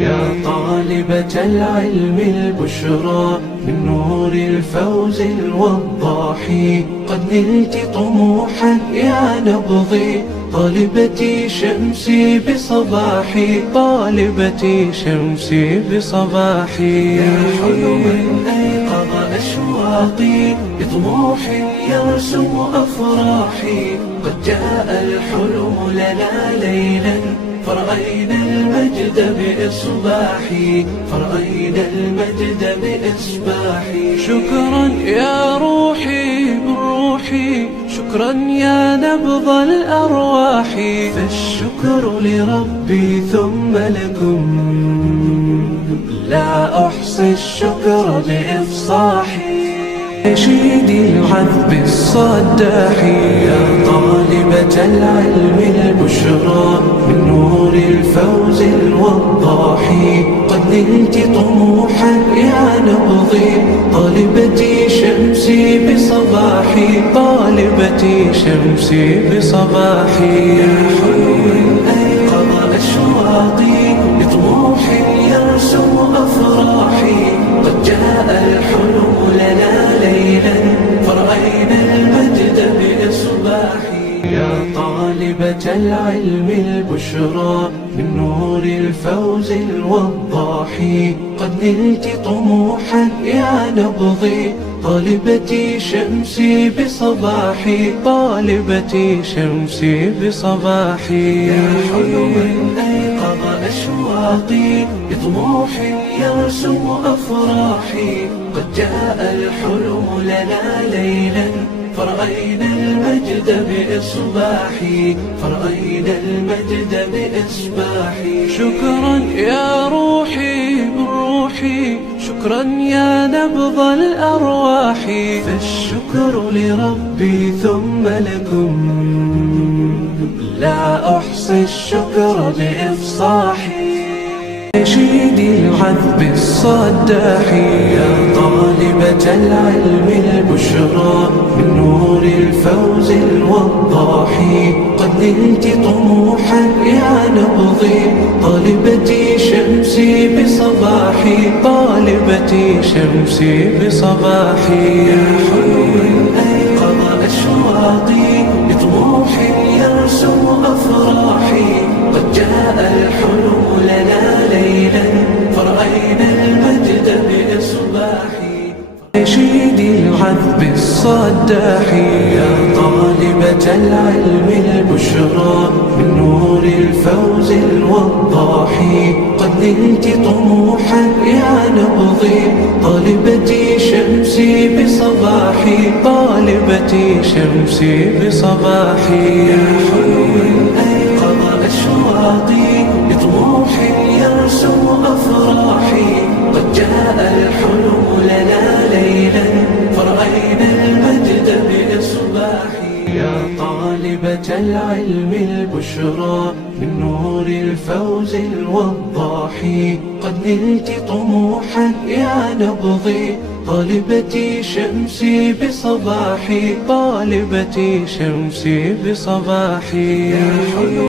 يا طالبة العلم البشرى من نور الفوز الوضاح، قد نلت طموحا يا نبضي، طالبتي شمسي بصباحي، طالبتي شمسي بصباحي. يا حلما أيقظ أشواقي بطموح يرسم أفراحي، قد جاء الحلم لنا ليلا فرأينا المجد بإصباحي، فرأينا المجد بإصباحي. شكرا يا روحي بالروح، شكرا يا نبض الأرواح، فالشكر لربي ثم لكم، لا أحصي الشكر بإفصاحي. نشيدي العذب الصداح يا طالبة العلم البشرى من نور الفوز الوضاح، قد نلت طموحا يا نبضي، طالبتي شمسي بصباحي، طالبتي شمسي بصباحي. يا حلما أيقظ أشواقي بطموح يرسم أفراحي، قد جاء الحلم لنا ليلا فرأينا المجد بإصباحي. يا طالبة العلم البشرى من نور الفوز الوضاح، قد نلت طموحا يا نبضي، طالبتي شمسي بصباحي، طالبتي شمسي بصباحي. يا حلما أيقظ أشواقي بطموح يرسم أفراحي، قد جاء الحلم لنا ليلا فرأينا المجد بإصباحي، فرأينا المجد بإصباحي. شكرا يا روحي بالروح، شكرا يا نبض الأرواح، فالشكر لربي ثم لكم، لا أحصي الشكر بإفصاحي. نشيدي العذب الصداح يا طالبة العلم البشرى من نور الفوز الوضاح، قد نلت طموحا يا نبضي، طالبتي شمسي بصباحي، طالبتي شمسي بصباحي. يا حلما أيقظ أشواقي بطموح يرسم أفراحي، قد جاء الحلم لنا ليلا فرأينا المجد بإصباحي. نشيدي العذب الصداح يا طالبة العلم البشرى من نور الفوز الوضاح، قد نلت طموحا يا نبضي، طالبتي شمسي بصباحي، طالبتي شمسي بصباحي. يا حلما أيقظ أشواقي بطموح يرسم أفراحي، قد جاء الحلم لنا ليلا فرأينا المجد بإصباحي. يا طالبة العلم البشرى من نور الفوز الوضاح، قد نلت طموحا يا نبضي، طالبتي شمسي بصباحي، طالبتي شمسي بصباحي.